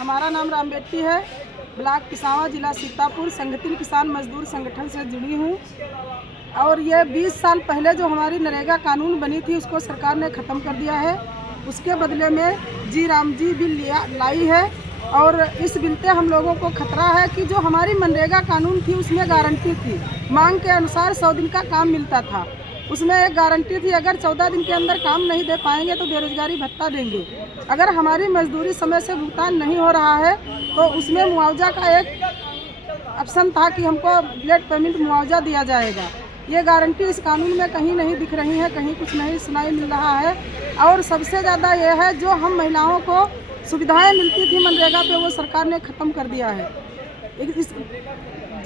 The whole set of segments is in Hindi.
हमारा नाम राम बेट्टी है। ब्लॉक पिसावा, जिला सीतापुर, संगठन किसान मजदूर संगठन से जुड़ी हूँ। और ये 20 साल पहले जो हमारी नरेगा कानून बनी थी उसको सरकार ने ख़त्म कर दिया है। उसके बदले में जी राम जी बिल लाई है। और इस बिल से हम लोगों को खतरा है कि जो हमारी मनरेगा कानून थी उसमें गारंटी थी, मांग के अनुसार 100 दिन का काम मिलता था। उसमें एक गारंटी थी, अगर 14 दिन के अंदर काम नहीं दे पाएंगे तो बेरोजगारी भत्ता देंगे। अगर हमारी मजदूरी समय से भुगतान नहीं हो रहा है तो उसमें मुआवजा का एक ऑप्शन था कि हमको लेट पेमेंट मुआवजा दिया जाएगा। ये गारंटी इस कानून में कहीं नहीं दिख रही है, कहीं कुछ नहीं सुनाई मिल रहा है। और सबसे ज़्यादा ये है, जो हम महिलाओं को सुविधाएं मिलती थी मनरेगा पे, वो सरकार ने ख़त्म कर दिया है। इस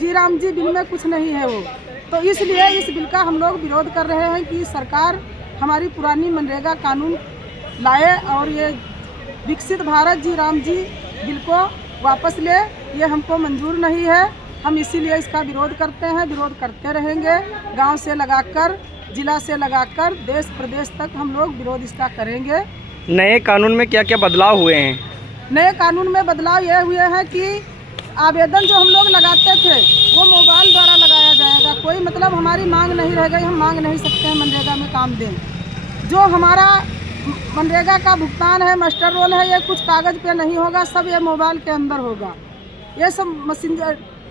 जी राम जी बिल में कुछ नहीं है वो, तो इसलिए इस बिल का हम लोग विरोध कर रहे हैं कि सरकार हमारी पुरानी मनरेगा कानून लाए और ये विकसित भारत जी राम जी बिल को वापस ले। ये हमको मंजूर नहीं है, हम इसीलिए इसका विरोध करते हैं, विरोध करते रहेंगे। गांव से लगाकर, जिला से लगाकर, देश प्रदेश तक हम लोग विरोध इसका करेंगे। नए कानून में क्या क्या बदलाव हुए हैं? नए कानून में बदलाव ये हुए हैं कि आवेदन जो हम लोग लगाते थे वो मोबाइल द्वारा लगाया जाएगा। कोई मतलब हमारी मांग नहीं रह गई, हम मांग नहीं सकते हैं मनरेगा में काम दें। जो हमारा मनरेगा का भुगतान है, मास्टर रोल है, ये कुछ कागज़ पे नहीं होगा, सब ये मोबाइल के अंदर होगा। ये सब मशीन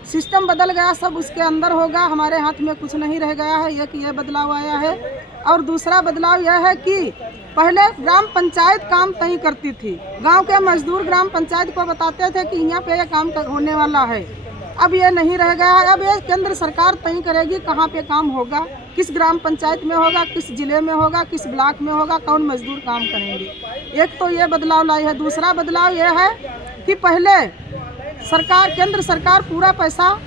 सिस्टम बदल गया, सब उसके अंदर होगा। हमारे हाथ में कुछ नहीं रह गया है, ये बदलाव आया है। और दूसरा बदलाव यह है कि पहले ग्राम पंचायत काम तय करती थी। गांव के मजदूर ग्राम पंचायत को बताते थे कि यहाँ पे ये काम होने वाला है। अब ये नहीं रह गया है। अब ये केंद्र सरकार तय करेगी कहाँ पे काम होगा, किस ग्राम पंचायत में होगा, किस जिले में होगा, किस ब्लॉक में होगा, कौन मजदूर काम करेंगे। एक तो ये बदलाव लाई है। दूसरा बदलाव ये है कि पहले केंद्र सरकार पूरा पैसा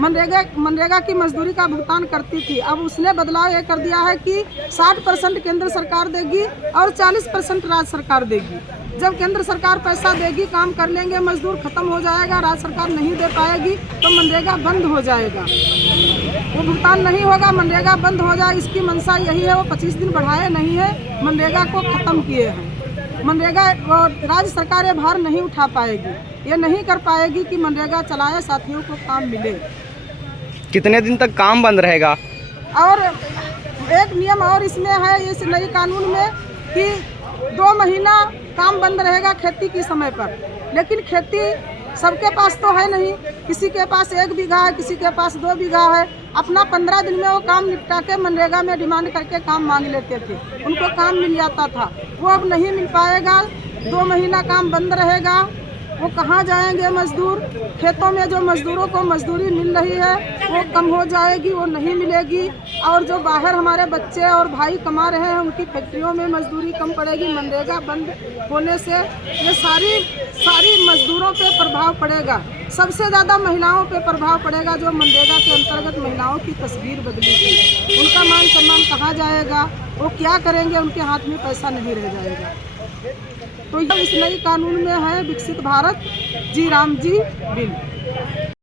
मनरेगा की मजदूरी का भुगतान करती थी। अब उसने बदलाव ये कर दिया है कि 60% केंद्र सरकार देगी और 40% राज्य सरकार देगी। जब केंद्र सरकार पैसा देगी, काम कर लेंगे, मजदूर खत्म हो जाएगा, राज्य सरकार नहीं दे पाएगी तो मनरेगा बंद हो जाएगा। वो भुगतान नहीं होगा, मनरेगा बंद हो जाए, इसकी मंशा यही है। वो 25 दिन बढ़ाए नहीं है, मनरेगा को ख़त्म किए हैं। मनरेगा राज्य सरकार ये भार नहीं उठा पाएगी, ये नहीं कर पाएगी कि मनरेगा चलाए, साथियों को काम मिले। कितने दिन तक काम बंद रहेगा? और एक नियम और इसमें है इस नई कानून में कि 2 महीना काम बंद रहेगा खेती के समय पर। लेकिन खेती सबके पास तो है नहीं, किसी के पास 1 बीघा है, किसी के पास 2 बीघा है। अपना 15 दिन में वो काम निपटा के मनरेगा में डिमांड करके काम मांग लेते थे, उनको काम मिल जाता था। वो अब नहीं मिल पाएगा, 2 महीना काम बंद रहेगा। वो कहाँ जाएंगे मजदूर? खेतों में जो मजदूरों को मजदूरी मिल रही है वो कम हो जाएगी, वो नहीं मिलेगी। और जो बाहर हमारे बच्चे और भाई कमा रहे हैं उनकी फैक्ट्रियों में मजदूरी कम पड़ेगी। मनरेगा बंद होने से ये सारी मजदूरों पे प्रभाव पड़ेगा। सबसे ज़्यादा महिलाओं पे प्रभाव पड़ेगा। जो मनरेगा के अंतर्गत महिलाओं की तस्वीर बदली गई, उनका मान सम्मान कहाँ जाएगा? वो क्या करेंगे? उनके हाथ में पैसा नहीं रह जाएगा। तो इस नई कानून में है विकसित भारत जी राम जी बिल।